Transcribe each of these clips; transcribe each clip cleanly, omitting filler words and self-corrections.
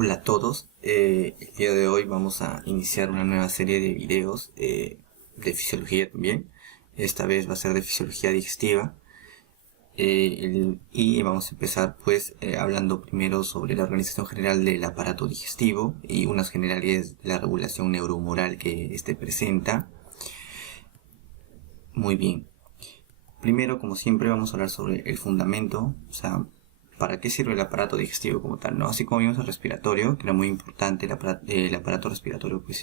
Hola a todos, el día de hoy vamos a iniciar una nueva serie de videos de fisiología también. Esta vez va a ser de fisiología digestiva y vamos a empezar pues hablando primero sobre la organización general del aparato digestivo y unas generalidades de la regulación neurohumoral que este presenta. Muy bien, primero como siempre vamos a hablar sobre el fundamento, o sea, ¿para qué sirve el aparato digestivo como tal? ¿No? Así como vimos el respiratorio, que era muy importante, el aparato respiratorio, pues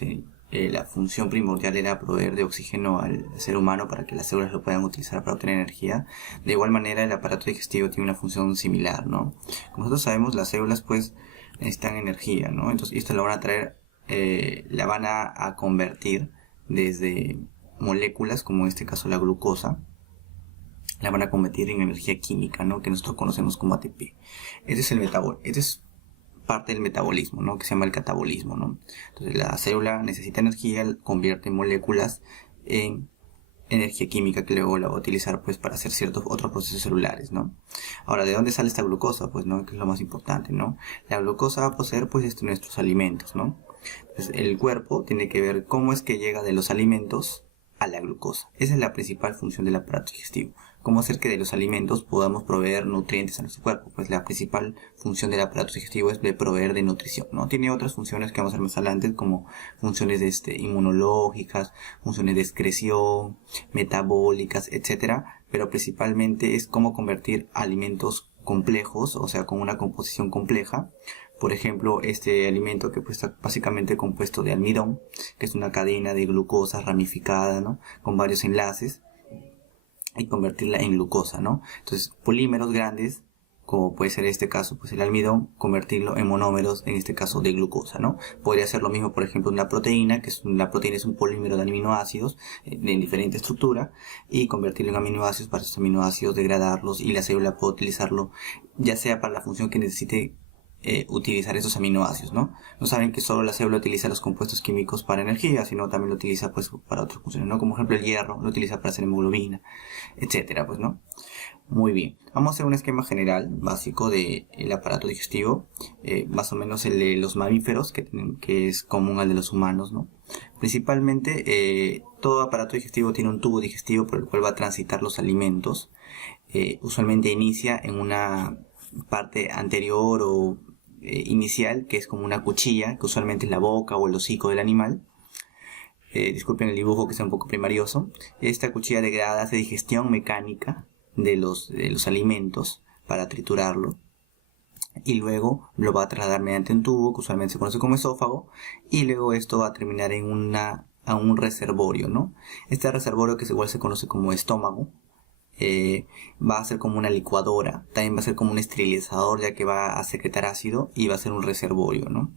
la función primordial era proveer de oxígeno al ser humano para que las células lo puedan utilizar para obtener energía. De igual manera, el aparato digestivo tiene una función similar, ¿no? Como nosotros sabemos, las células pues necesitan energía, ¿no? Entonces, esto la van a traer, la van a convertir desde moléculas, como en este caso la glucosa, la van a convertir en energía química, ¿no? Que nosotros conocemos como ATP. Este es parte del metabolismo, ¿no? Que se llama el catabolismo, ¿no? Entonces la célula necesita energía, convierte moléculas en energía química que luego la va a utilizar pues para hacer ciertos otros procesos celulares, ¿no? Ahora, ¿de dónde sale esta glucosa? Pues, ¿no? Que es lo más importante, ¿no? La glucosa va a poseer pues nuestros alimentos, ¿no? Entonces el cuerpo tiene que ver cómo es que llega de los alimentos a la glucosa. Esa es la principal función del aparato digestivo. Cómo hacer que de los alimentos podamos proveer nutrientes a nuestro cuerpo. Pues la principal función del aparato digestivo es de proveer de nutrición, ¿no? Tiene otras funciones que vamos a ver más adelante, como funciones inmunológicas, funciones de excreción, metabólicas, etcétera. Pero principalmente es cómo convertir alimentos complejos, o sea, con una composición compleja. Por ejemplo, este alimento que pues está básicamente compuesto de almidón, que es una cadena de glucosa ramificada, ¿no? Con varios enlaces, y convertirla en glucosa, ¿no? Entonces, polímeros grandes, como puede ser este caso, pues el almidón, convertirlo en monómeros, en este caso de glucosa, ¿no? Podría ser lo mismo, por ejemplo, una proteína, la proteína es un polímero de aminoácidos en diferente estructura, y convertirlo en aminoácidos para estos aminoácidos, degradarlos, y la célula puede utilizarlo, ya sea para la función que necesite utilizar esos aminoácidos, ¿no? No saben que solo la célula utiliza los compuestos químicos para energía, sino también lo utiliza pues para otras funciones, ¿no? Como por ejemplo el hierro lo utiliza para hacer hemoglobina, etcétera, pues, ¿no? Muy bien, vamos a hacer un esquema general básico del aparato digestivo, más o menos el de los mamíferos, que es común al de los humanos, ¿no? Principalmente, todo aparato digestivo tiene un tubo digestivo por el cual va a transitar los alimentos. Usualmente inicia en una parte anterior o inicial, que es como una cuchilla, que usualmente es la boca o el hocico del animal. Disculpen el dibujo que sea un poco primarioso. Esta cuchilla degrada hace digestión mecánica de los alimentos para triturarlo, y luego lo va a trasladar mediante un tubo que usualmente se conoce como esófago, y luego esto va a terminar en a un reservorio, ¿no? Este reservorio, que igual se conoce como estómago, va a ser como una licuadora, también va a ser como un esterilizador, ya que va a secretar ácido, y va a ser un reservorio, ¿no?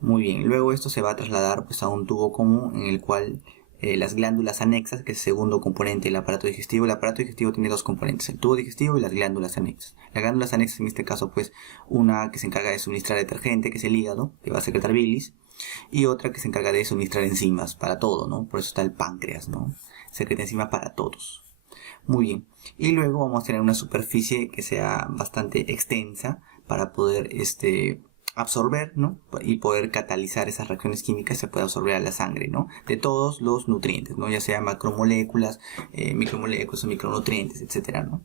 Muy bien, luego esto se va a trasladar pues a un tubo común en el cual las glándulas anexas, que es el segundo componente del aparato digestivo. El aparato digestivo tiene dos componentes, el tubo digestivo y las glándulas anexas. Las glándulas anexas, en este caso, pues una que se encarga de suministrar detergente, que es el hígado, que va a secretar bilis, y otra que se encarga de suministrar enzimas para todo, ¿no? Por eso está el páncreas, ¿no? Secreta enzimas para todos. Muy bien, y luego vamos a tener una superficie que sea bastante extensa para poder absorber, ¿no? Y poder catalizar esas reacciones químicas, se puede absorber a la sangre, ¿no? De todos los nutrientes, ¿no? Ya sea macromoléculas, micromoléculas o micronutrientes, etcétera, ¿no?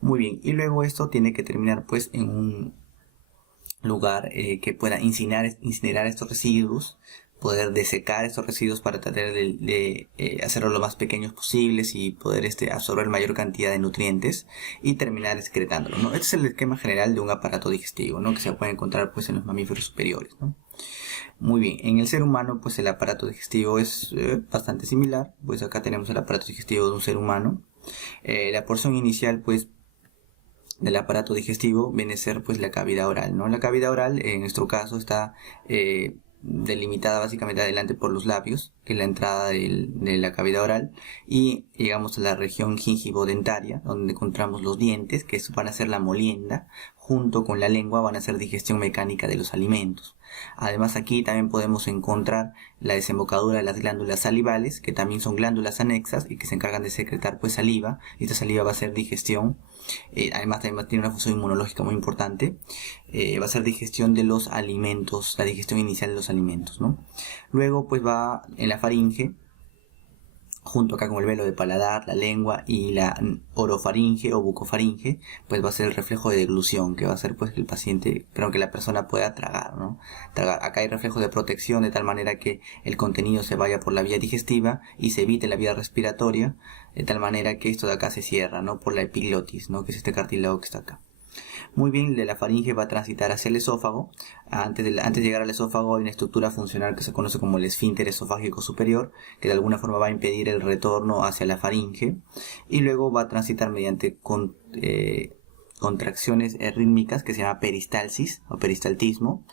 Muy bien, y luego esto tiene que terminar pues en un lugar que pueda incinerar estos residuos, poder desecar estos residuos para tratar de hacerlos lo más pequeños posibles y poder absorber mayor cantidad de nutrientes y terminar excretándolos, ¿no? Este es el esquema general de un aparato digestivo, ¿no? Que se puede encontrar pues en los mamíferos superiores, ¿no? Muy bien, en el ser humano pues el aparato digestivo es bastante similar. Pues acá tenemos el aparato digestivo de un ser humano. La porción inicial pues del aparato digestivo viene a ser pues la cavidad oral, ¿no? La cavidad oral en nuestro caso está delimitada básicamente adelante por los labios, que es la entrada de la cavidad oral, y llegamos a la región gingivo-dentaria, donde encontramos los dientes, que van a ser la molienda, junto con la lengua van a hacer digestión mecánica de los alimentos. Además aquí también podemos encontrar la desembocadura de las glándulas salivales, que también son glándulas anexas y que se encargan de secretar pues saliva, y esta saliva va a hacer digestión. Además también tiene una función inmunológica muy importante. Va a hacer digestión de los alimentos, la digestión inicial de los alimentos, ¿no? Luego pues va en la faringe, junto acá con el velo de paladar, la lengua y la orofaringe o bucofaringe, pues va a ser el reflejo de deglución, que va a hacer pues que el paciente, pero que la persona pueda tragar, ¿no? Tragar. Acá hay reflejos de protección de tal manera que el contenido se vaya por la vía digestiva y se evite la vía respiratoria, de tal manera que esto de acá se cierra, ¿no? Por la epiglotis, ¿no? Que es este cartílago que está acá. Muy bien, de la faringe va a transitar hacia el esófago. Antes de llegar al esófago hay una estructura funcional que se conoce como el esfínter esofágico superior, que de alguna forma va a impedir el retorno hacia la faringe, y luego va a transitar mediante contracciones rítmicas que se llama peristalsis o peristaltismo,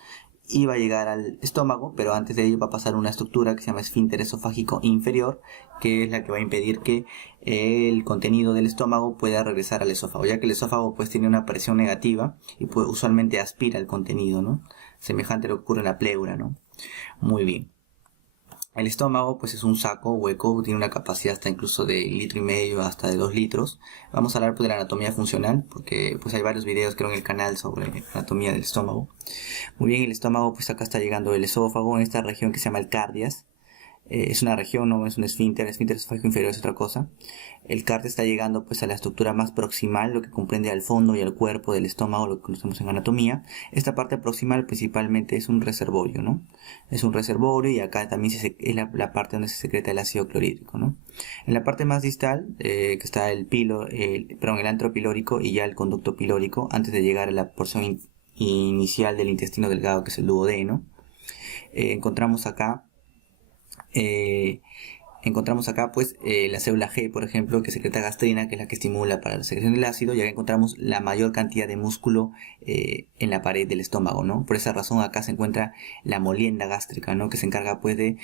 y va a llegar al estómago, pero antes de ello va a pasar una estructura que se llama esfínter esofágico inferior, que es la que va a impedir que el contenido del estómago pueda regresar al esófago, ya que el esófago pues tiene una presión negativa y pues, usualmente aspira el contenido, ¿no? Semejante a lo que ocurre en la pleura, ¿no? Muy bien. El estómago pues es un saco hueco, tiene una capacidad hasta incluso de 1,5 litros hasta de 2 litros. Vamos a hablar pues de la anatomía funcional, porque pues hay varios videos creo en el canal sobre anatomía del estómago. Muy bien, el estómago pues acá está llegando el esófago en esta región que se llama el cardias. Es una región, no es un esfínter, el esfínter esofágico inferior es otra cosa. El cardias está llegando pues a la estructura más proximal, lo que comprende al fondo y al cuerpo del estómago, lo que conocemos en anatomía. Esta parte proximal principalmente es un reservorio, ¿no? Es un reservorio, y acá también es la parte donde se secreta el ácido clorhídrico, ¿no? En la parte más distal, que está el antro pilórico y ya el conducto pilórico, antes de llegar a la porción inicial del intestino delgado, que es el duodeno, encontramos acá pues la célula G, por ejemplo, que secreta gastrina, que es la que estimula para la secreción del ácido, y acá encontramos la mayor cantidad de músculo en la pared del estómago, ¿no? Por esa razón acá se encuentra la molienda gástrica, ¿no? Que se encarga pues de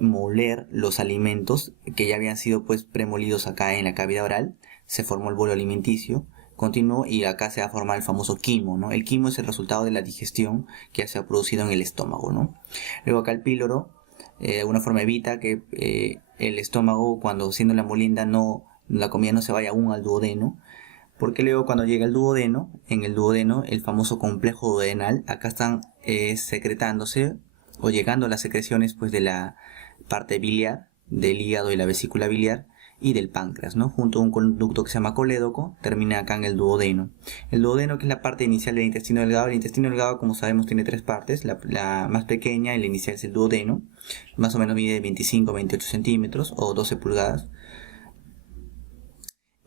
moler los alimentos que ya habían sido pues premolidos acá en la cavidad oral. Se formó el bolo alimenticio continuo y acá se va a formar el famoso quimo, ¿no? El quimo es el resultado de la digestión que se ha producido en el estómago, ¿no? Luego acá el píloro de alguna forma evita que el estómago, cuando siendo la molienda, la comida no se vaya aún al duodeno, porque luego cuando llega el duodeno, en el duodeno el famoso complejo duodenal, acá están secretándose o llegando las secreciones pues de la parte biliar, del hígado y la vesícula biliar y del páncreas, ¿no? Junto a un conducto que se llama colédoco, termina acá en el duodeno. El duodeno, que es la parte inicial del intestino delgado. El intestino delgado, como sabemos, tiene 3 partes. La más pequeña y la inicial es el duodeno. Más o menos mide 25-28 centímetros o 12 pulgadas.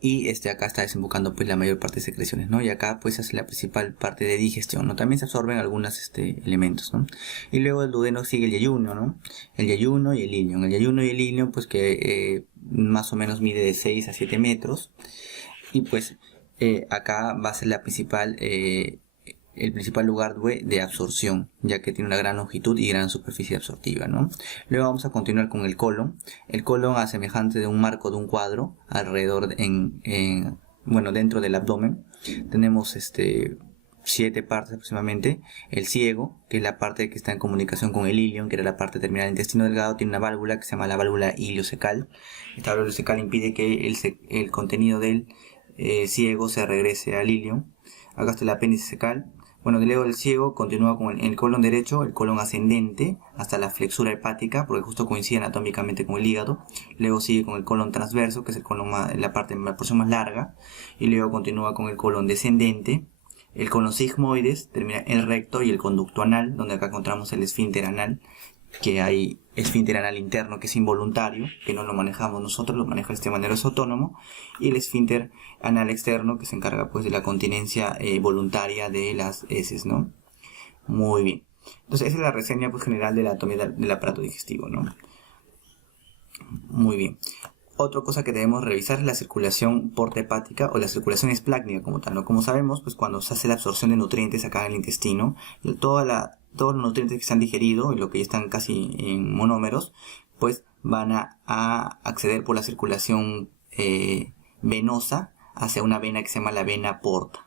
Y acá está desembocando pues la mayor parte de secreciones, ¿no? Y acá pues hace la principal parte de digestión, ¿no? También se absorben algunos elementos, ¿no? Y luego del duodeno sigue el yeyuno, ¿no? El yeyuno y el ilion. El yeyuno y el ilion pues que más o menos mide de 6 a 7 metros. Y pues acá va a ser el principal lugar de absorción, ya que tiene una gran longitud y gran superficie absortiva, ¿no? Luego vamos a continuar con el colon. El colon, a semejante de un marco de un cuadro, alrededor dentro del abdomen, tenemos 7 partes aproximadamente. El ciego, que es la parte que está en comunicación con el ilion, que era la parte terminal del intestino delgado, tiene una válvula que se llama la válvula iliocecal. Esta válvula iliocecal impide que el contenido del ciego se regrese al ilion. Acá está el apéndice cecal. Bueno, luego del ciego continúa con el colon derecho, el colon ascendente hasta la flexura hepática, porque justo coincide anatómicamente con el hígado. Luego sigue con el colon transverso, que es la porción más larga, y luego continúa con el colon descendente. El colon sigmoides termina el recto y el conducto anal, donde acá encontramos el esfínter anal, que hay esfínter anal interno que es involuntario, que no lo manejamos nosotros, lo maneja el sistema nervioso autónomo, y el esfínter anal externo, que se encarga pues de la continencia voluntaria de las heces, ¿no? Muy bien. Entonces esa es la reseña pues general de la anatomía del aparato digestivo, ¿no? Muy bien. Otra cosa que debemos revisar es la circulación porta-hepática o la circulación esplácnica como tal, ¿no? Como sabemos, pues cuando se hace la absorción de nutrientes acá en el intestino, todos los nutrientes que se han digerido y lo que ya están casi en monómeros, pues van a acceder por la circulación venosa hacia una vena que se llama la vena porta.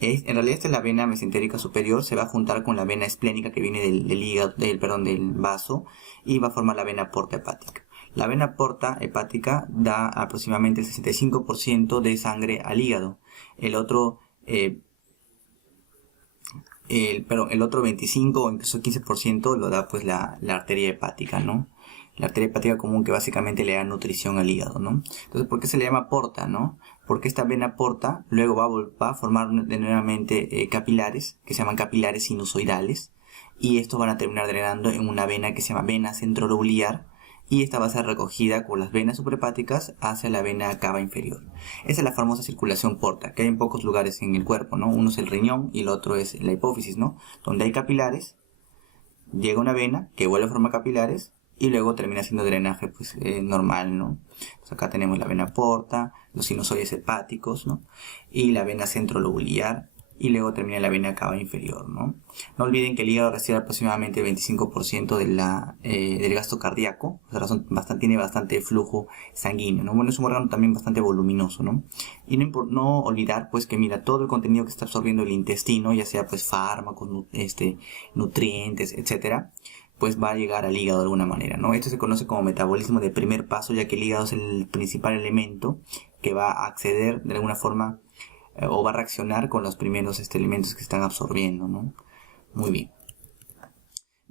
En realidad esta es la vena mesentérica superior, se va a juntar con la vena esplénica que viene del hígado, del vaso, y va a formar la vena porta hepática. La vena porta hepática da aproximadamente el 65% de sangre al hígado. El otro 25 o incluso 15% lo da pues la arteria hepática, ¿no? La arteria hepática común, que básicamente le da nutrición al hígado, ¿no? Entonces, ¿por qué se le llama porta, no? Porque esta vena porta luego va a formar nuevamente capilares, que se llaman capilares sinusoidales, y estos van a terminar drenando en una vena que se llama vena centrolobular, y esta va a ser recogida con las venas suprahepáticas hacia la vena cava inferior. Esa es la famosa circulación porta, que hay en pocos lugares en el cuerpo, ¿no? Uno es el riñón y el otro es la hipófisis, ¿no? Donde hay capilares, llega una vena que vuelve a formar capilares y luego termina siendo drenaje pues normal, ¿no? Entonces acá tenemos la vena porta, los sinusoides hepáticos, ¿no? Y la vena centrolobular, y luego termina la vena cava inferior, ¿no? No olviden que el hígado recibe aproximadamente el 25% del gasto cardíaco, o sea, tiene bastante flujo sanguíneo, ¿no? Bueno, es un órgano también bastante voluminoso, ¿no? Y no olvidar, pues, que mira, todo el contenido que está absorbiendo el intestino, ya sea pues fármacos, nutrientes, etcétera, pues va a llegar al hígado de alguna manera, ¿no? Esto se conoce como metabolismo de primer paso, ya que el hígado es el principal elemento que va a acceder de alguna forma o va a reaccionar con los primeros elementos que están absorbiendo, ¿no? Muy bien.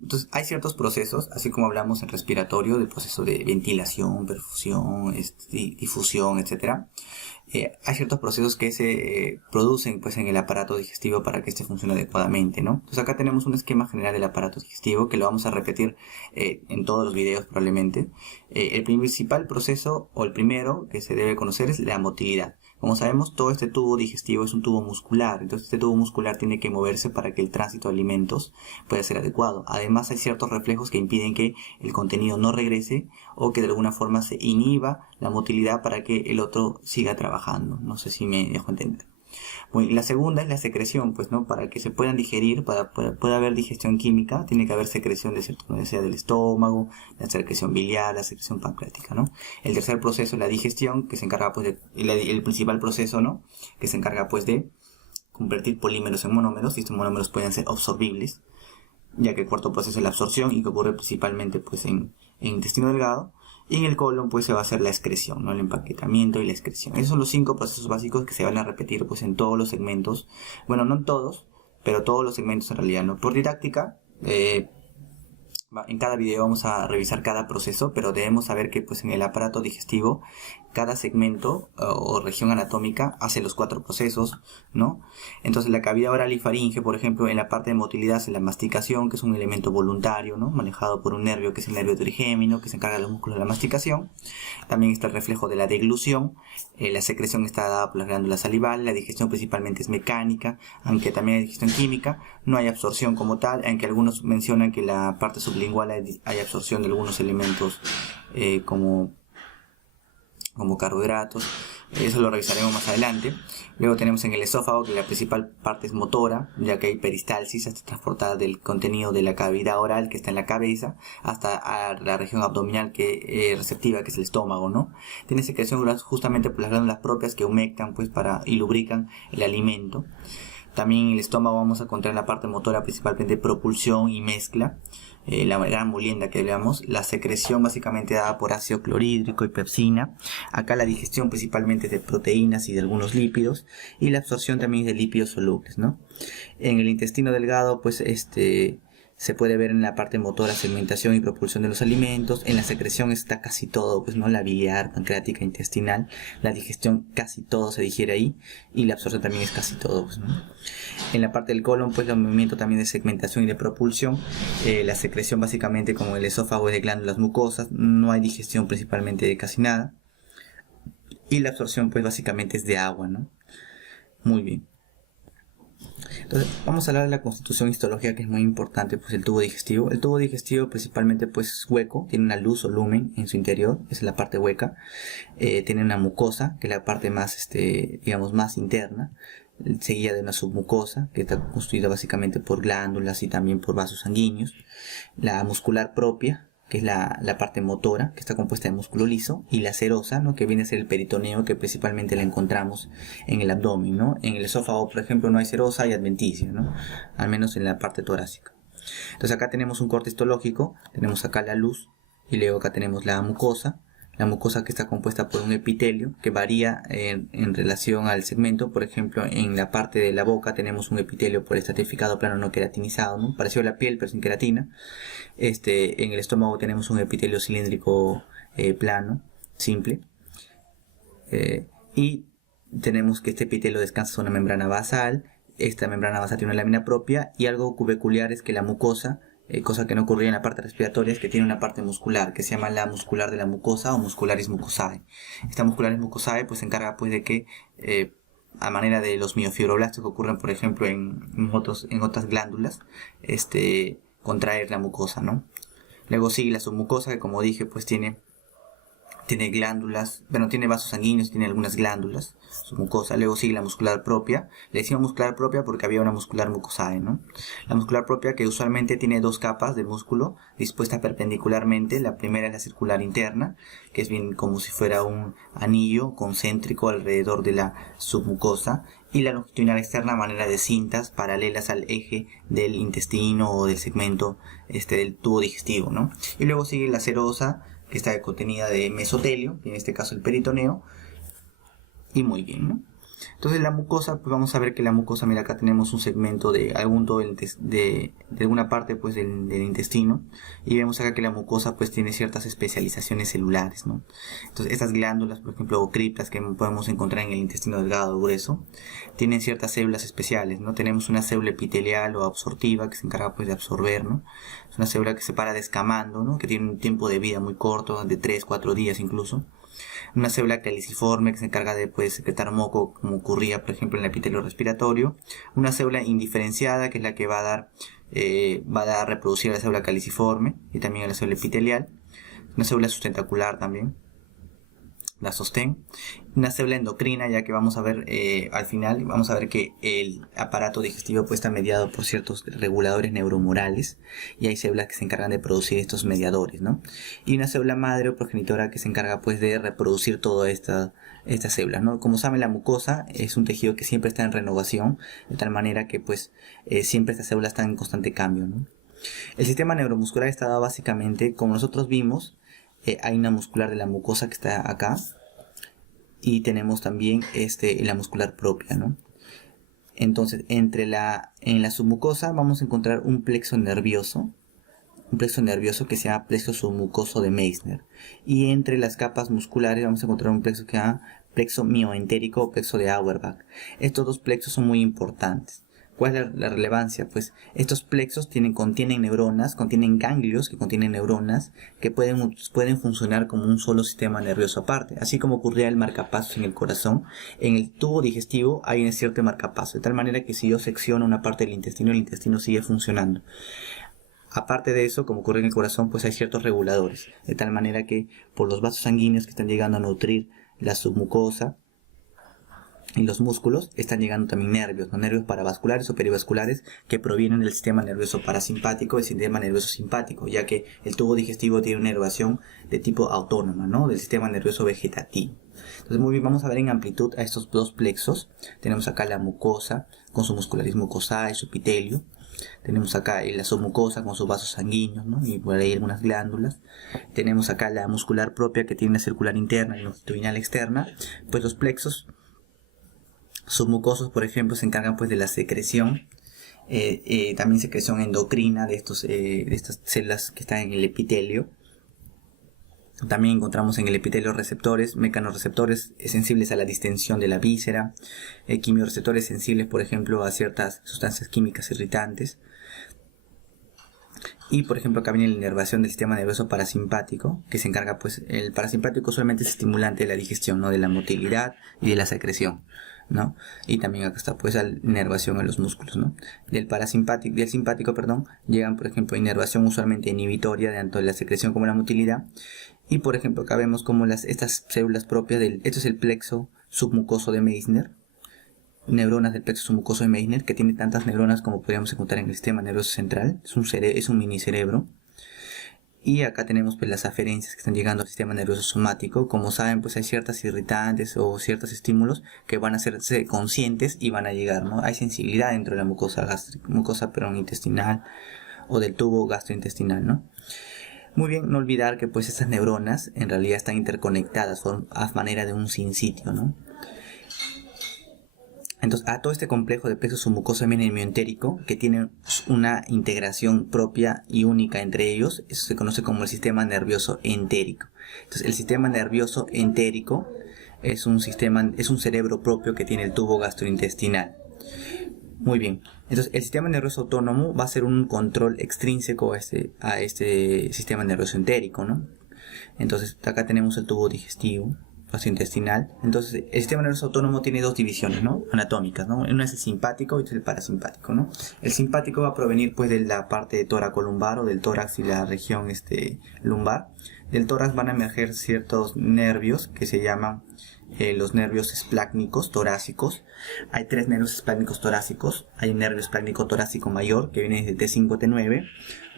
Entonces hay ciertos procesos, así como hablamos en respiratorio, del proceso de ventilación, perfusión, difusión, etc. Hay ciertos procesos que se producen pues en el aparato digestivo para que este funcione adecuadamente, ¿no? Entonces acá tenemos un esquema general del aparato digestivo que lo vamos a repetir en todos los videos probablemente. El principal proceso, o el primero que se debe conocer, es la motilidad. Como sabemos, todo este tubo digestivo es un tubo muscular, entonces este tubo muscular tiene que moverse para que el tránsito de alimentos pueda ser adecuado. Además, hay ciertos reflejos que impiden que el contenido no regrese o que de alguna forma se inhiba la motilidad para que el otro siga trabajando. No sé si me dejo entender. Bueno, la segunda es la secreción, pues, ¿no? Para que se puedan digerir, pueda haber digestión química, tiene que haber secreción de cierto, ya sea del estómago, la secreción biliar, la secreción pancreática, ¿no? El tercer proceso es la digestión, que se encarga, pues, el principal proceso, ¿no? Que se encarga, pues, de convertir polímeros en monómeros, y estos monómeros pueden ser absorbibles, ya que el cuarto proceso es la absorción, y que ocurre principalmente, pues, en intestino delgado. Y en el colon pues se va a hacer la excreción, ¿no? El empaquetamiento y la excreción. Esos son los 5 procesos básicos que se van a repetir pues en todos los segmentos. Bueno, no en todos, pero todos los segmentos en realidad, ¿no? Por didáctica, en cada video vamos a revisar cada proceso, pero debemos saber que pues en el aparato digestivo cada segmento o región anatómica hace los 4 procesos, ¿no? Entonces la cavidad oral y faringe, por ejemplo, en la parte de motilidad es la masticación, que es un elemento voluntario, ¿no? Manejado por un nervio que es el nervio trigémino, que se encarga de los músculos de la masticación. También está el reflejo de la deglución. La secreción está dada por las glándulas salivales. La digestión principalmente es mecánica, aunque también hay digestión química. No hay absorción como tal, aunque algunos mencionan que la parte sublingual hay absorción de algunos elementos como carbohidratos. Eso lo revisaremos más adelante. Luego tenemos en el esófago que la principal parte es motora, ya que hay peristalsis hasta transportar del contenido de la cavidad oral que está en la cabeza hasta a la región abdominal receptiva, que es el estómago, ¿no? Tiene secreción justamente por las glándulas propias que humectan pues y lubrican el alimento. También en el estómago vamos a encontrar la parte motora principalmente propulsión y mezcla, la gran molienda que veamos, la secreción básicamente dada por ácido clorhídrico y pepsina. Acá la digestión principalmente de proteínas y de algunos lípidos, y la absorción también de lípidos solubles, ¿no? En el intestino delgado pues se puede ver en la parte motora segmentación y propulsión de los alimentos. En la secreción está casi todo, pues, ¿no? La biliar, pancreática, intestinal. La digestión casi todo se digiere ahí, y la absorción también es casi todo, pues, ¿no? En la parte del colon pues el movimiento también de segmentación y de propulsión. La secreción básicamente, como el esófago, es de glándulas mucosas. No hay digestión principalmente de casi nada. Y la absorción pues básicamente es de agua, ¿no? Muy bien. Entonces vamos a hablar de la constitución histológica, que es muy importante, pues el tubo digestivo. El tubo digestivo principalmente pues es hueco, tiene una luz o lumen en su interior, esa es la parte hueca. Tiene una mucosa, que es la parte más, digamos, más interna, seguida de una submucosa, que está constituida básicamente por glándulas y también por vasos sanguíneos. La muscular propia, que es la parte motora, que está compuesta de músculo liso, y la serosa, ¿no? Que viene a ser el peritoneo, que principalmente la encontramos en el abdomen, ¿no? En el esófago, por ejemplo, no hay serosa, hay adventicia, ¿no? Al menos en la parte torácica. Entonces acá tenemos un corte histológico, tenemos acá la luz, y luego acá tenemos la mucosa que está compuesta por un epitelio que varía en relación al segmento. Por ejemplo, en la parte de la boca tenemos un epitelio poliestratificado plano no queratinizado, ¿no? Parecido a la piel pero sin queratina. En el estómago tenemos un epitelio cilíndrico plano, simple. Y tenemos que este epitelio descansa sobre una membrana basal. Esta membrana basal tiene una lámina propia, y algo peculiar es que la mucosa, cosa que no ocurría en la parte respiratoria, es que tiene una parte muscular que se llama la muscular de la mucosa o muscularis mucosae. Esta muscularis mucosae pues se encarga pues de que a manera de los miofibroblastos que ocurren por ejemplo en otras glándulas, contraer la mucosa, ¿no? Luego sigue la submucosa, que como dije pues tiene glándulas, bueno, tiene vasos sanguíneos, tiene algunas glándulas, su mucosa. Luego sigue la muscular propia. Le decimos muscular propia porque había una muscular mucosae, ¿no? La muscular propia, que usualmente tiene dos capas de músculo dispuestas perpendicularmente. La primera es la circular interna, que es bien como si fuera un anillo concéntrico alrededor de la submucosa, y la longitudinal externa a manera de cintas paralelas al eje del intestino o del segmento del tubo digestivo, ¿no? Y luego sigue la serosa, que está contenida de mesotelio, en este caso el peritoneo, y muy bien, ¿no? Entonces la mucosa, pues vamos a ver que la mucosa, mira, acá tenemos un segmento de de alguna parte pues del intestino, y vemos acá que la mucosa pues tiene ciertas especializaciones celulares, ¿no? Entonces estas glándulas, por ejemplo, o criptas que podemos encontrar en el intestino delgado o grueso, tienen ciertas células especiales, ¿no? Tenemos una célula epitelial o absortiva que se encarga pues de absorber, ¿no? Es una célula que se para descamando, ¿no? Que tiene un tiempo de vida muy corto, de 3-4 días incluso. Una célula caliciforme que se encarga de secretar moco, como ocurría por ejemplo en el epitelio respiratorio. Una célula indiferenciada, que es la que va a dar a reproducir a la célula caliciforme y también a la célula epitelial. Una célula sustentacular también, la sostén. Una célula endocrina, ya que vamos a ver al final, vamos a ver que el aparato digestivo pues está mediado por ciertos reguladores neuromorales, y hay células que se encargan de producir estos mediadores, ¿no? Y una célula madre o progenitora que se encarga pues de reproducir todas estas células, ¿no? Como saben, la mucosa es un tejido que siempre está en renovación, de tal manera que pues siempre estas células están en constante cambio, ¿no? El sistema neuromuscular está dado básicamente, como nosotros vimos, hay una muscular de la mucosa que está acá, y tenemos también la muscular propia, ¿no? Entonces, en la submucosa vamos a encontrar un plexo nervioso que se llama plexo submucoso de Meissner, y entre las capas musculares vamos a encontrar un plexo que se llama plexo mioentérico o plexo de Auerbach. Estos dos plexos son muy importantes. ¿Cuál es la relevancia? Pues estos plexos contienen neuronas, contienen ganglios que contienen neuronas que pueden funcionar como un solo sistema nervioso aparte. Así como ocurría el marcapasos en el corazón, en el tubo digestivo hay un cierto marcapaso, de tal manera que si yo secciono una parte del intestino, el intestino sigue funcionando. Aparte de eso, como ocurre en el corazón, pues hay ciertos reguladores, de tal manera que por los vasos sanguíneos que están llegando a nutrir la submucosa y los músculos, están llegando también nervios, ¿no? Nervios paravasculares o perivasculares que provienen del sistema nervioso parasimpático y del sistema nervioso simpático, ya que el tubo digestivo tiene una inervación de tipo autónoma, ¿no? Del sistema nervioso vegetativo. Entonces, muy bien, vamos a ver en amplitud a estos dos plexos. Tenemos acá la mucosa con su muscularis mucosae, su epitelio. Tenemos acá la submucosa con sus vasos sanguíneos, ¿no? Y por ahí algunas glándulas. Tenemos acá la muscular propia que tiene una circular interna y longitudinal externa. Pues los plexos submucosos, por ejemplo, se encargan pues de la secreción, también secreción endocrina de estas células que están en el epitelio. También encontramos en el epitelio receptores, mecanorreceptores sensibles a la distensión de la víscera, quimioreceptores sensibles, por ejemplo, a ciertas sustancias químicas irritantes. Y por ejemplo acá viene la inervación del sistema nervioso parasimpático, que se encarga, pues, el parasimpático solamente es estimulante de la digestión, ¿no? De la motilidad y de la secreción, ¿no? Y también acá está pues la inervación a los músculos, ¿no? Del simpático, llegan por ejemplo inervación usualmente inhibitoria de tanto la secreción como la motilidad. Y por ejemplo acá vemos como estas células propias esto es el plexo submucoso de Meissner, neuronas del plexo submucoso de Meissner, que tiene tantas neuronas como podríamos encontrar en el sistema nervioso central. Es un mini cerebro. Y acá tenemos pues las aferencias que están llegando al sistema nervioso somático. Como saben, pues hay ciertas irritantes o ciertos estímulos que van a hacerse conscientes y van a llegar, ¿no? Hay sensibilidad dentro de la mucosa gástrica, mucosa intestinal o del tubo gastrointestinal, ¿no? Muy bien, no olvidar que pues estas neuronas en realidad están interconectadas a manera de un sinsitio, ¿no? Entonces, a todo este complejo de plexo submucoso mesenterico, que tiene una integración propia y única entre ellos, eso se conoce como el sistema nervioso entérico. Entonces, el sistema nervioso entérico es un cerebro propio que tiene el tubo gastrointestinal. Muy bien. Entonces, el sistema nervioso autónomo va a ser un control extrínseco a este sistema nervioso entérico, ¿no? Entonces, acá tenemos el tubo digestivo gastrointestinal. Entonces, el sistema nervioso autónomo tiene dos divisiones, ¿no? Anatómicas, ¿no? Uno es el simpático y otro es el parasimpático, ¿no? El simpático va a provenir pues de la parte tóraco-lumbar o del tórax y la región lumbar. Del tórax van a emerger ciertos nervios que se llaman los nervios esplácnicos torácicos. Hay tres nervios esplácnicos torácicos. Hay un nervio esplácnico torácico mayor que viene de T5, T9,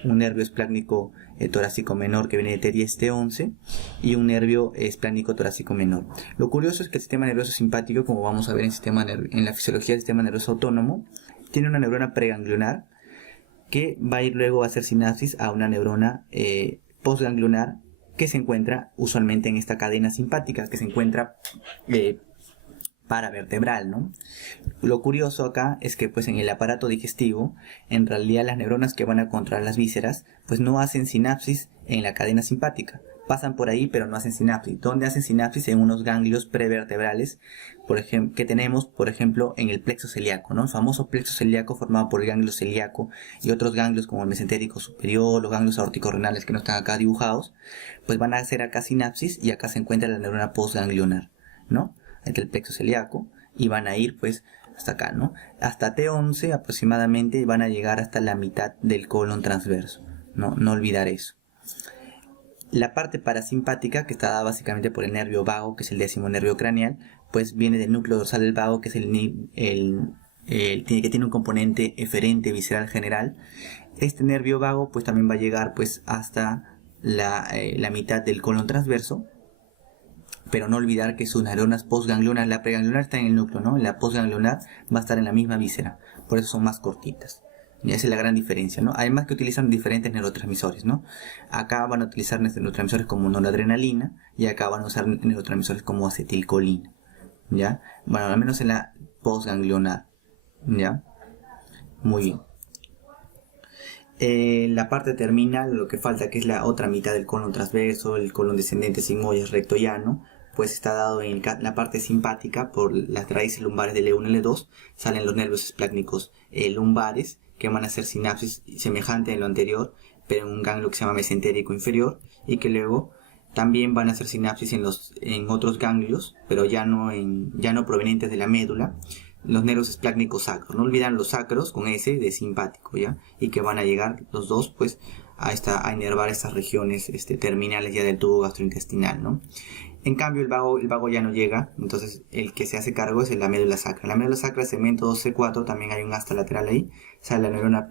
un nervio esplácnico torácico menor que viene de T10, T11 y un nervio esplácnico torácico menor. Lo curioso es que el sistema nervioso simpático, como vamos a ver en la fisiología del sistema nervioso autónomo, tiene una neurona preganglionar que va a ir luego a hacer sinapsis a una neurona postganglionar que se encuentra usualmente en esta cadena simpática, que se encuentra paravertebral, ¿no? Lo curioso acá es que pues en el aparato digestivo, en realidad las neuronas que van a controlar las vísceras, pues no hacen sinapsis en la cadena simpática. Pasan por ahí, pero no hacen sinapsis. ¿Dónde hacen sinapsis? En unos ganglios prevertebrales, por ejemplo, que tenemos, por ejemplo, en el plexo celíaco, ¿no? El famoso plexo celíaco formado por el ganglio celíaco y otros ganglios como el mesentérico superior, los ganglios aórtico-renales que no están acá dibujados, pues van a hacer acá sinapsis y acá se encuentra la neurona postganglionar, ¿no? Entre el plexo celíaco y van a ir pues hasta acá, ¿no? Hasta T11 aproximadamente van a llegar hasta la mitad del colon transverso, ¿no? No olvidar eso. La parte parasimpática, que está dada básicamente por el nervio vago, que es el 10º nervio craneal, pues viene del núcleo dorsal del vago, que es que tiene un componente eferente visceral general. Este nervio vago pues también va a llegar pues hasta la mitad del colon transverso, pero no olvidar que sus neuronas postganglionar, la preganglionar está en el núcleo, ¿no? La postganglionar va a estar en la misma víscera, por eso son más cortitas. Y esa es la gran diferencia, ¿no? Además que utilizan diferentes neurotransmisores, ¿no? Acá van a utilizar neurotransmisores como noradrenalina y acá van a usar neurotransmisores como acetilcolina, ¿ya? Bueno, al menos en la postganglionar, ¿ya? Muy bien. La parte terminal, lo que falta, que es la otra mitad del colon transverso, el colon descendente sigmoides recto llano, pues está dado en la parte simpática por las raíces lumbares de L1 y L2, salen los nervios esplácnicos lumbares, que van a hacer sinapsis semejante en lo anterior, pero en un ganglio que se llama mesentérico inferior, y que luego también van a hacer sinapsis en otros ganglios, pero ya no provenientes de la médula, los nervios esplácnicos sacros. No olvidan los sacros con S de simpático, ¿ya? Y que van a llegar los dos pues a inervar estas regiones terminales ya del tubo gastrointestinal, ¿no? En cambio el vago ya no llega, entonces el que se hace cargo es la médula sacra. La médula sacra, segmento 2C4, también hay un asta lateral ahí, sale la neurona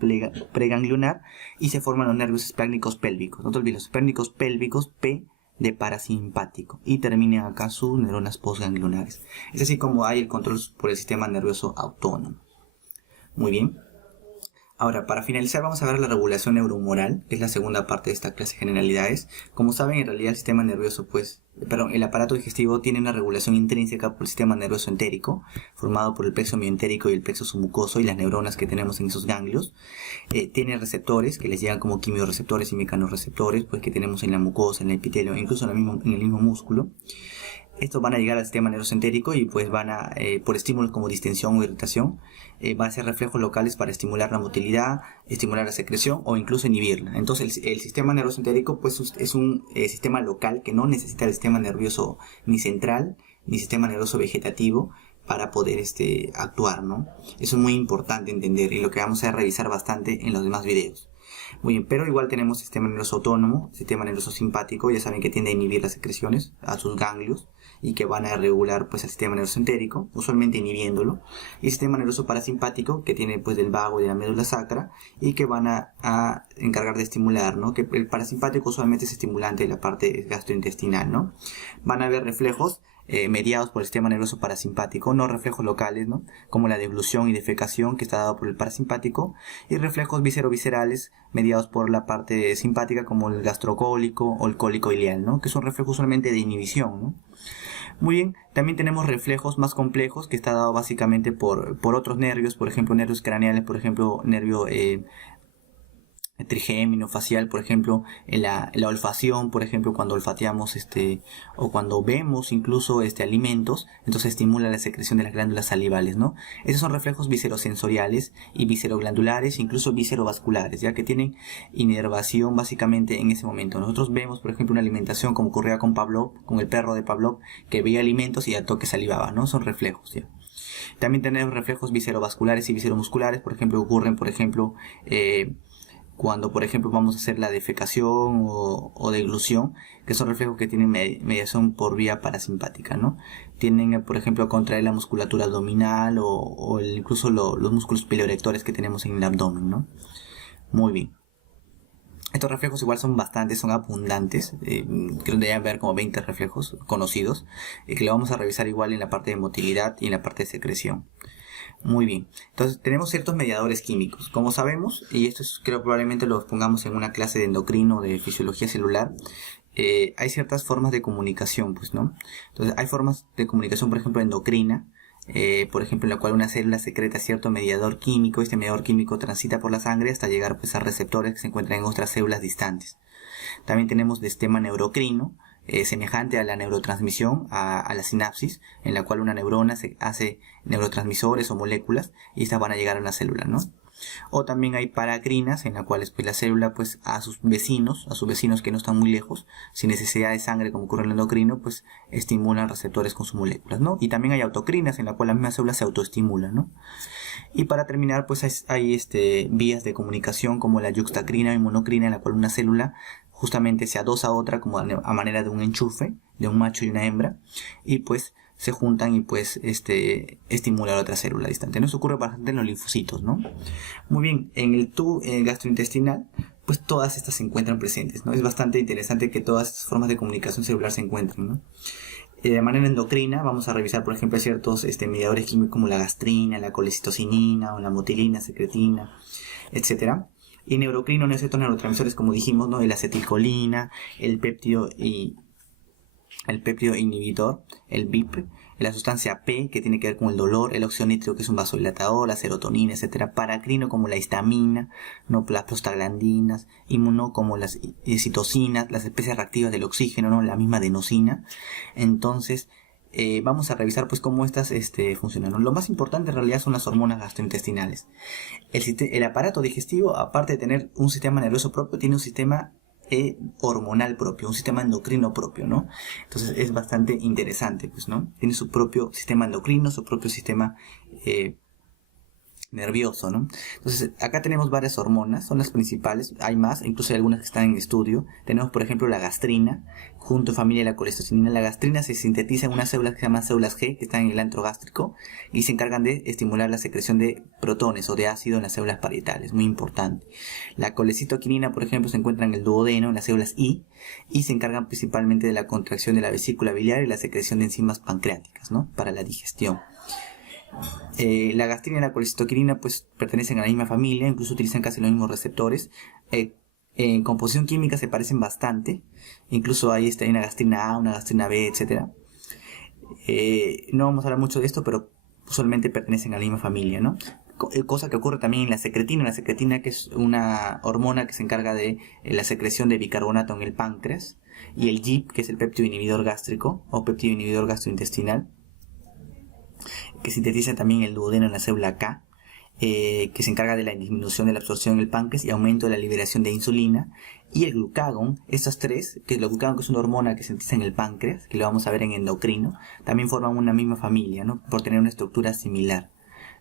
preganglionar y se forman los nervios esplácnicos pélvicos. No te olvides, los esplácnicos pélvicos, P de parasimpático, y terminan acá sus neuronas postganglionares. Es así como hay el control por el sistema nervioso autónomo. Muy bien. Ahora, para finalizar, vamos a ver la regulación neurohumoral, que es la segunda parte de esta clase de generalidades. Como saben, en realidad el sistema nervioso, el aparato digestivo tiene una regulación intrínseca por el sistema nervioso entérico, formado por el plexo mioentérico y el plexo submucoso y las neuronas que tenemos en esos ganglios. Tiene receptores que les llegan como quimioreceptores y mecanorreceptores, pues que tenemos en la mucosa, en el epitelio, incluso en el mismo músculo. Estos van a llegar al sistema nervioso entérico y pues van a, por estímulos como distensión o irritación, van a ser reflejos locales para estimular la motilidad, estimular la secreción o incluso inhibirla. Entonces el sistema nervioso entérico pues es un sistema local que no necesita el sistema nervioso ni central ni sistema nervioso vegetativo para poder actuar, ¿no? Eso es muy importante entender y lo que vamos a revisar bastante en los demás videos. Muy bien, pero igual tenemos sistema nervioso autónomo, sistema nervioso simpático, ya saben que tiende a inhibir las secreciones a sus ganglios y que van a regular pues el sistema nervioso entérico, usualmente inhibiéndolo, y sistema nervioso parasimpático que tiene pues del vago y de la médula sacra y que van a encargar de estimular, ¿no? Que el parasimpático usualmente es estimulante de la parte gastrointestinal, ¿no? Van a haber reflejos mediados por el sistema nervioso parasimpático, no reflejos locales, ¿no? Como la deglución y defecación que está dado por el parasimpático, y reflejos visceroviscerales mediados por la parte simpática como el gastrocólico o el cólico ileal, ¿no? Que son reflejos solamente de inhibición, ¿no? Muy bien, también tenemos reflejos más complejos que está dado básicamente por otros nervios, por ejemplo nervios craneales, por ejemplo nervio trigémino, facial, por ejemplo, la olfacción, por ejemplo, cuando olfateamos o cuando vemos incluso alimentos, entonces estimula la secreción de las glándulas salivales, ¿no? Esos son reflejos viscerosensoriales y visceroglandulares, incluso viscerovasculares, ya que tienen inervación básicamente en ese momento. Nosotros vemos, por ejemplo, una alimentación como ocurría con Pavlov, con el perro de Pavlov, que veía alimentos y al toque salivaba, ¿no? Son reflejos, ¿ya? También tenemos reflejos viscerovasculares y visceromusculares, por ejemplo, ocurren, por ejemplo, cuando por ejemplo vamos a hacer la defecación o deglución, que son reflejos que tienen mediación por vía parasimpática, ¿no? Tienen por ejemplo a contraer la musculatura abdominal incluso los músculos piloerectores que tenemos en el abdomen, ¿no? Muy bien. Estos reflejos igual son bastantes, son abundantes, creo que deben haber como 20 reflejos conocidos, que lo vamos a revisar igual en la parte de motilidad y en la parte de secreción. Muy bien, entonces tenemos ciertos mediadores químicos, como sabemos, y esto creo probablemente lo pongamos en una clase de endocrino o de fisiología celular. Hay ciertas formas de comunicación, pues, ¿no? Entonces hay formas de comunicación, por ejemplo, endocrina, por ejemplo, en la cual una célula secreta cierto mediador químico, este mediador químico transita por la sangre hasta llegar pues a receptores que se encuentran en otras células distantes. También tenemos de sistema neurocrino, semejante a la neurotransmisión, a la sinapsis, en la cual una neurona se hace neurotransmisores o moléculas y estas van a llegar a una célula, ¿no? O también hay paracrinas, en la cual pues, la célula pues a sus vecinos que no están muy lejos, sin necesidad de sangre como ocurre en el endocrino, pues estimulan receptores con sus moléculas, ¿no? Y también hay autocrinas, en la cual la misma célula se autoestimula, ¿no? Y para terminar, pues hay vías de comunicación como la yuxtacrina y monocrina, en la cual una célula justamente se adosa a otra como a manera de un enchufe, de un macho y una hembra, y pues se juntan y pues estimula a la otra célula distante. Esto ocurre bastante en los linfocitos, ¿no? Muy bien, en el tubo gastrointestinal, pues todas estas se encuentran presentes, ¿no? Es bastante interesante que todas estas formas de comunicación celular se encuentren, ¿no? De manera endocrina vamos a revisar, por ejemplo, ciertos mediadores químicos como la gastrina, la colecitocinina o la motilina, secretina, etcétera. Y neurocrino, ¿no? Ciertos neurotransmisores, como dijimos, ¿no? La acetilcolina, el péptido inhibidor, el BIP, la sustancia P, que tiene que ver con el dolor, el óxido nítrico, que es un vasodilatador, la serotonina, etcétera. Paracrino, como la histamina, ¿no? Las prostaglandinas, inmuno, como las citocinas, las especies reactivas del oxígeno, ¿no? La misma adenosina. Entonces, vamos a revisar pues cómo estas funcionan, ¿no? Lo más importante en realidad son las hormonas gastrointestinales. El aparato digestivo, aparte de tener un sistema nervioso propio, tiene un sistema hormonal propio, un sistema endocrino propio, ¿no? Entonces es bastante interesante, pues, ¿no? Tiene su propio sistema endocrino, su propio sistema nervioso, ¿no? Entonces acá tenemos varias hormonas, son las principales, hay más, incluso hay algunas que están en estudio. Tenemos por ejemplo la gastrina, junto a familia de la colecistocinina. La gastrina se sintetiza en unas células que se llaman células G, que están en el antro gástrico y se encargan de estimular la secreción de protones o de ácido en las células parietales, muy importante. La colecitoquinina, por ejemplo, se encuentra en el duodeno, en las células I, y se encargan principalmente de la contracción de la vesícula biliar y la secreción de enzimas pancreáticas, ¿no? Para la digestión. La gastrina y la colecitoquinina pues pertenecen a la misma familia, incluso utilizan casi los mismos receptores. En composición química se parecen bastante, incluso hay una gastrina A, una gastrina B, etc. No vamos a hablar mucho de esto, pero usualmente pertenecen a la misma familia, ¿no? Cosa que ocurre también en la secretina que es una hormona que se encarga de la secreción de bicarbonato en el páncreas, y el GIP, que es el péptido inhibidor gástrico o péptido inhibidor gastrointestinal, que sintetiza también el duodeno en la célula K, que se encarga de la disminución de la absorción en el páncreas y aumento de la liberación de insulina, y el glucagón. Estas tres, que el glucagón, que es una hormona que se sintetiza en el páncreas, que lo vamos a ver en endocrino, también forman una misma familia, ¿no? Por tener una estructura similar,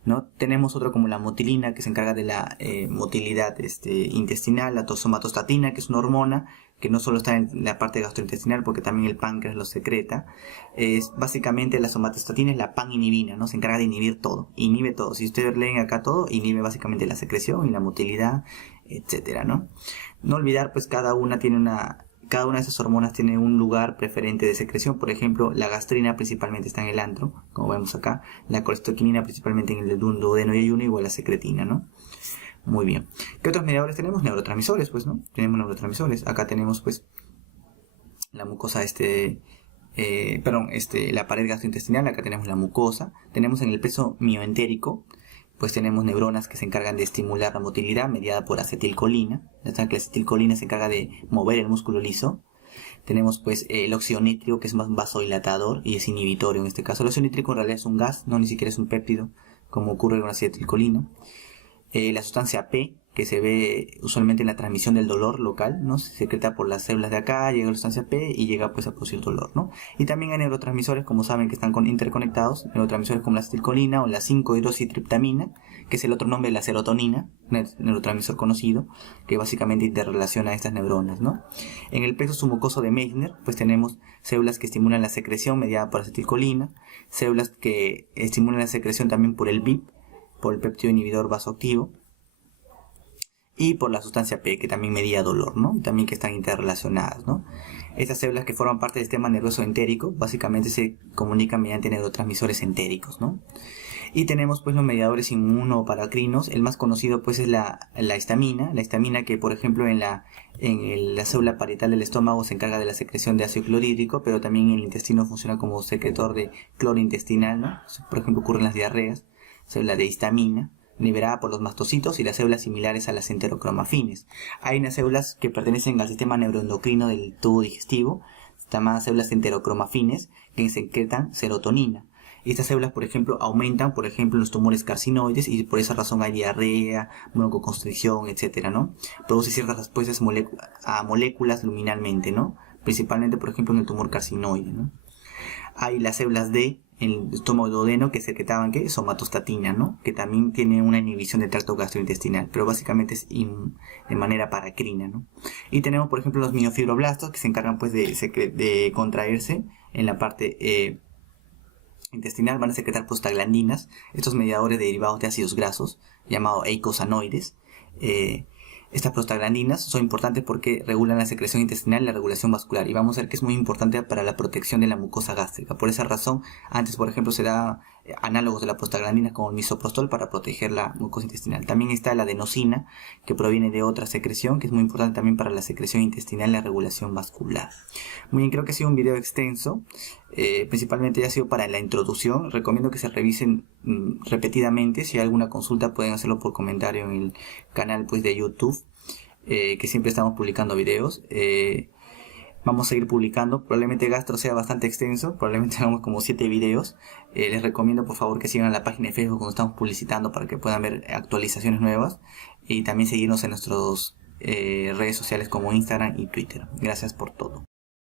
¿no? Tenemos otro como la motilina, que se encarga de la motilidad intestinal, la somatostatina, que es una hormona que no solo está en la parte gastrointestinal, porque también el páncreas lo secreta. Es básicamente la somatostatina es la paninhibina, ¿no? Se encarga de inhibir todo, inhibe todo. Si ustedes leen acá todo, inhibe básicamente la secreción y la motilidad, etcétera, ¿no? No olvidar, pues cada una de esas hormonas tiene un lugar preferente de secreción. Por ejemplo, la gastrina principalmente está en el antro, como vemos acá. La colestequinina principalmente en el duodeno y ayuno, igual la secretina, ¿no? Muy bien. ¿Qué otros mediadores tenemos? Neurotransmisores, pues, ¿no? Tenemos neurotransmisores. Acá tenemos, pues, la mucosa, la pared gastrointestinal. Acá tenemos la mucosa. Tenemos en el peso mioentérico, pues tenemos neuronas que se encargan de estimular la motilidad mediada por acetilcolina. Ya saben que la acetilcolina se encarga de mover el músculo liso. Tenemos pues el óxido nítrico, que es más vasodilatador y es inhibitorio en este caso. El óxido nítrico en realidad es un gas, no ni siquiera es un péptido, como ocurre con la acetilcolina. La sustancia P, que se ve usualmente en la transmisión del dolor local, ¿no? Se secreta por las células de acá, llega la sustancia P y llega pues a producir dolor, ¿no? Y también hay neurotransmisores, como saben, que están interconectados, neurotransmisores como la acetilcolina o la 5-hidroxitriptamina, que es el otro nombre de la serotonina, un neurotransmisor conocido, que básicamente interrelaciona a estas neuronas, ¿no? En el plexo submucoso de Meissner, pues tenemos células que estimulan la secreción mediada por acetilcolina, células que estimulan la secreción también por el BIP, por el péptido inhibidor vasoactivo, y por la sustancia P, que también medía dolor, ¿no? Y también que están interrelacionadas, ¿no? Estas células que forman parte del sistema nervioso entérico básicamente se comunican mediante neurotransmisores entéricos, ¿no? Y tenemos pues los mediadores inmunoparacrinos. El más conocido pues es la histamina que por ejemplo en la célula parietal del estómago se encarga de la secreción de ácido clorhídrico, pero también en el intestino funciona como secretor de cloro intestinal, ¿no? Por ejemplo ocurren las diarreas, célula de histamina, liberada por los mastocitos y las células similares a las enterocromafines. Hay unas células que pertenecen al sistema neuroendocrino del tubo digestivo, llamadas células enterocromafines, que secretan serotonina. Y estas células, por ejemplo, aumentan, por ejemplo, en los tumores carcinoides y por esa razón hay diarrea, broncoconstricción, etcétera, ¿no? Produce ciertas respuestas a moléculas luminalmente, ¿no? Principalmente, por ejemplo, en el tumor carcinoide, ¿no? Hay las células D en el estómago duodeno que secretaban somatostatina, ¿no? Que también tiene una inhibición del tracto gastrointestinal, pero básicamente es de manera paracrina, ¿no? Y tenemos, por ejemplo, los miofibroblastos que se encargan pues de contraerse en la parte intestinal, van a secretar prostaglandinas, estos mediadores derivados de ácidos grasos, llamados eicosanoides. Estas prostaglandinas son importantes porque regulan la secreción intestinal y la regulación vascular, y vamos a ver que es muy importante para la protección de la mucosa gástrica. Por esa razón, antes por ejemplo se da análogos de la prostaglandina como el misoprostol para proteger la mucosa intestinal. También está la adenosina, que proviene de otra secreción, que es muy importante también para la secreción intestinal y la regulación vascular. Muy bien, creo que ha sido un video extenso, principalmente ya ha sido para la introducción. Recomiendo que se revisen repetidamente. Si hay alguna consulta pueden hacerlo por comentario en el canal pues de YouTube, que siempre estamos publicando videos. Vamos a seguir publicando. Probablemente Gastro sea bastante extenso, probablemente hagamos como 7 videos. Les recomiendo por favor que sigan la página de Facebook cuando estamos publicitando para que puedan ver actualizaciones nuevas, y también seguirnos en nuestras redes sociales como Instagram y Twitter. Gracias por todo.